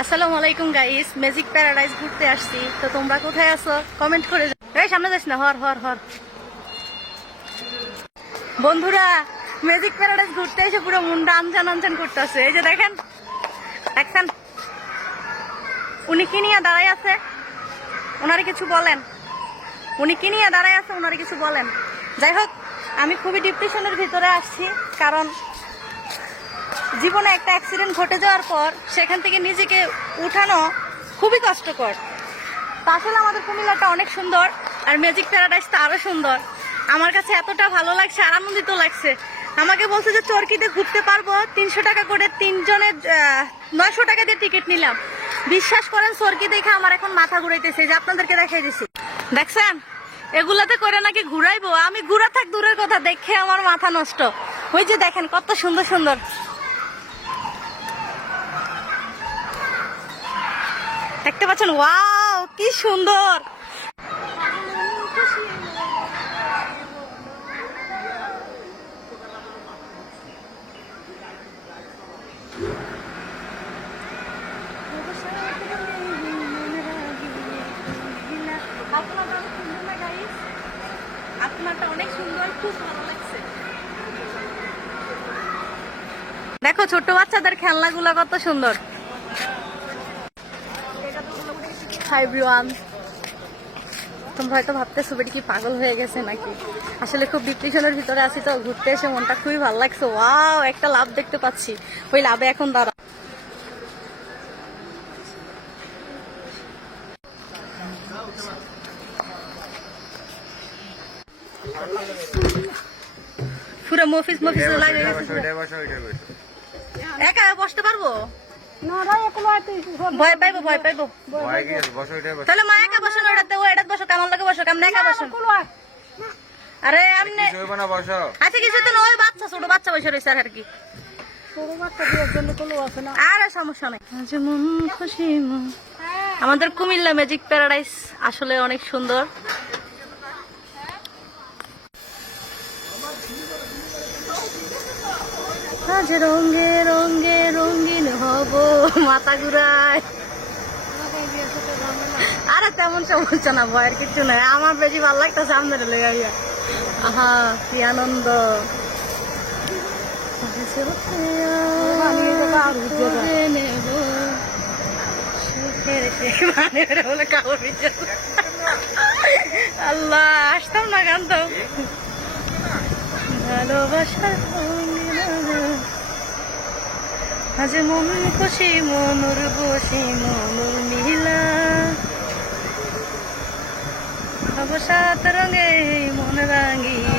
আসসালামু আলাইকুম guys, magic paradise ঘুরতে আসছি। তো তোমরা কোথায় আছো কমেন্ট করে এই সামনে যাস না, হর হর হর। বন্ধুরা, ম্যাজিক প্যারাডাইস ঘুরতে এসে পুরো মুন্ডা আনজান আনজান করতেছে। এই যে দেখেন দেখেন, উনি কি নিয়ে দাঁড়াই আছে, ওনারে কিছু বলেন। উনি কি নিয়ে দাঁড়াই আছে, ওনারে কিছু বলেন। যাই হোক, আমি খুবই ডিপ্রেশনের ভিতরে আসছি, কারণ জীবনে একটা অ্যাক্সিডেন্ট ঘটে যাওয়ার পর সেখান থেকে নিজেকে উঠানো খুবই কষ্টকর। তা আসলে আমাদের কুমিল্লাটা অনেক সুন্দর, আর ম্যাজিক প্যারাডাইসটা আরো সুন্দর। আমার কাছে এতটা ভালো লাগছে আর আনন্দিত লাগছে। আমাকে বলছে যে চরকিতে ঘুরতে পারবো, 300 টাকা করে, 3 জনের 900 টাকা দিয়ে টিকিট নিলাম। বিশ্বাস করেন, চরকি দেখে আমার এখন মাথা ঘুরাইতেছে। যে আপনাদেরকে দেখাই দিছি, দেখছেন এগুলাতে করে নাকি ঘুরাইবো। আমি ঘুরা থাক দূরের কথা, দেখে আমার মাথা নষ্ট। ওই যে দেখেন কত সুন্দর সুন্দর, দেখতে পাচ্ছেন? ওয়াও, কি সুন্দর। আপনারটা অনেক সুন্দর, খুব ভালো লাগছে। দেখো ছোট বাচ্চাদের খেলনাগুলো কত সুন্দর। হাই এভরিওয়ান, তোমরা হয়তো ভাবতেছো বেটি কি পাগল হয়ে গেছে নাকি। আসলে খুব ডিপ্রেশনের ভিতরে আছি, তো ঘুরতে এসে মনটা খুবই ভালো লাগছে। ওয়াও, একটা লাভ দেখতে পাচ্ছি, ওই লাভে এখন দাঁড়া। পুরো মফিস মফিস লাগে। একা বসতে পারবো? ভয় পাইবো, ভয় পাইবো। তাহলে মা একা বসো না, ওটাতে ও এটাতে বসো, কেমন লাগে বসো, কেমন একা বসো। আরে আমনে আচ্ছা কিছু তো ওই বাচ্চা, ছোট বাচ্চা বসে রয়েছে আর কি। আরে সমস্যা নাই। মন খুশি মন। আমাদের কুমিল্লা ম্যাজিক প্যারাডাইস আসলে অনেক সুন্দর। আজ রঙে রঙে রঙিন হব, মাথা ঘুরায়। আরে তেমন সমস্যা না, ভয়ের কিছু নাই। আমার বেশি ভালো লাগতেছে আপনার লেগাইয়া। আহা কি আনন্দ। আল্লাহ, আসতাম না, কানতাম। ভালোবাসা আজ মন খুশি মনুর বসি মনুর মিলা, সাত রঙে মন রাঙিয়া।